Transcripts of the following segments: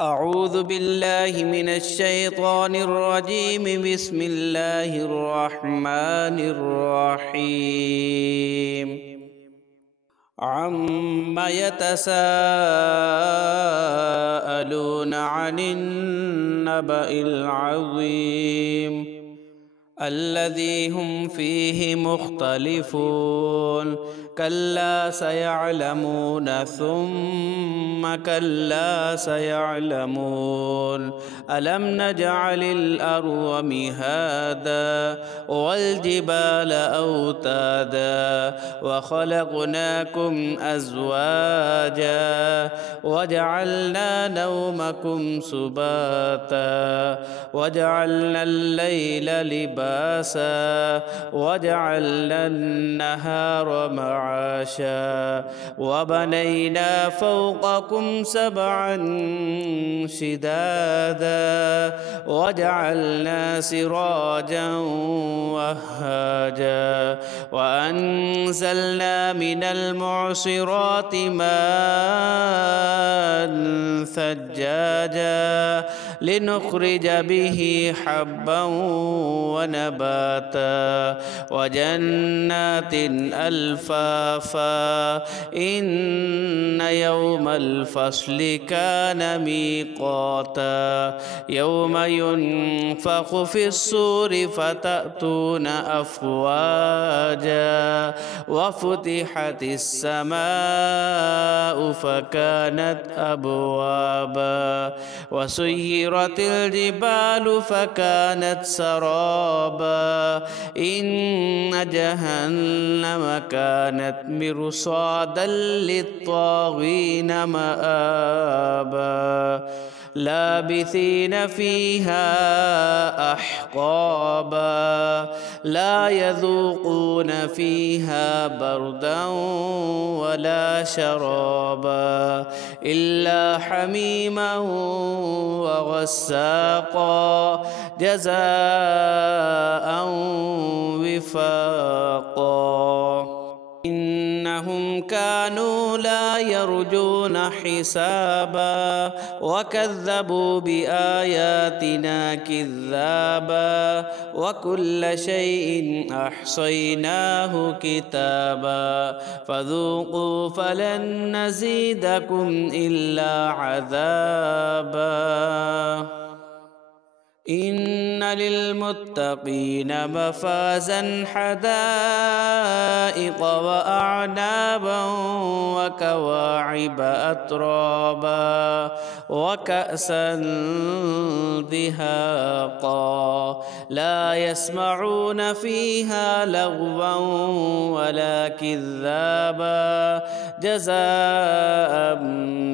أعوذ بالله من الشيطان الرجيم. بسم الله الرحمن الرحيم. عم يتساءلون عن النبأ العظيم الذي هم فيه مختلفون. كلا سيعلمون ثم كلا سيعلمون. ألم نجعل الأرض مهادا والجبال أوتادا وخلقناكم أزواجا وجعلنا نومكم سباتا وجعلنا الليل لباسا وجعلنا النهار معاشا وبنينا فوقكم سبعا شدادا وجعلنا سراجا وهاجا وأنزلنا من المعصرات ماء ثجاجا لنخرج به حبا ونباتا وجنات ألفافا. إن يوم الفصل كان ميقاتا يوم ينفخ في الصور فتأتون أفواجا وفتحت السماء فكانت أبوابا وسيرت الجبال فكانت سرابا. إن جهنم كانت مرصادا للطاغين مآبا لابثين فيها أحقابا لا يذوقون فيها بردا ولا شرابا إلا حميما وغساقا جزاء وفاقا. إنهم كانوا لا يرجون حسابا وكذبوا بآياتنا كذابا وكل شيء أحصيناه كتابا فذوقوا فلن نزيدكم إلا عذابا. إن للمتقين مفازا حدائق وأعنابا وكواعب أترابا وكأسا دهاقا لا يسمعون فيها لغوا ولا كذابا جزاء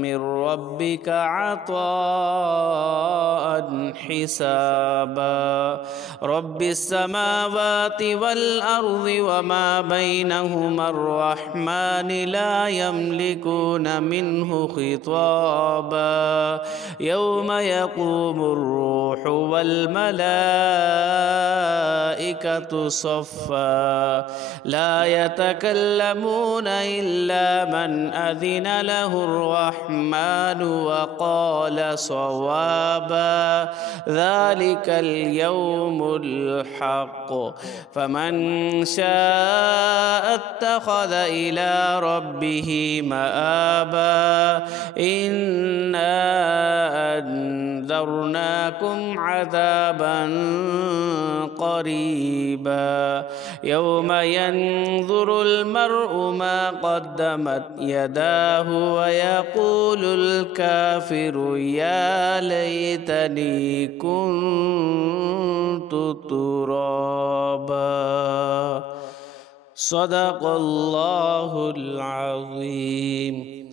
من ربك عطاء حسابا. رب السماوات والأرض وما بينهما الرحمن لا يملكون منه خطابا. يوم يقوم الروح والملائكة صفا لا يتكلمون إلا من أذن له الرحمن وقال صوابا. ذلك اليوم الحق فمن شاء اتخذ إلى ربه مآبا. إنا أنذرناكم عذابا قريبا يوم ينظر المرء ما قدمت يداه ويقول الكافر يا ليتني كنت ترابا. صدق الله العظيم.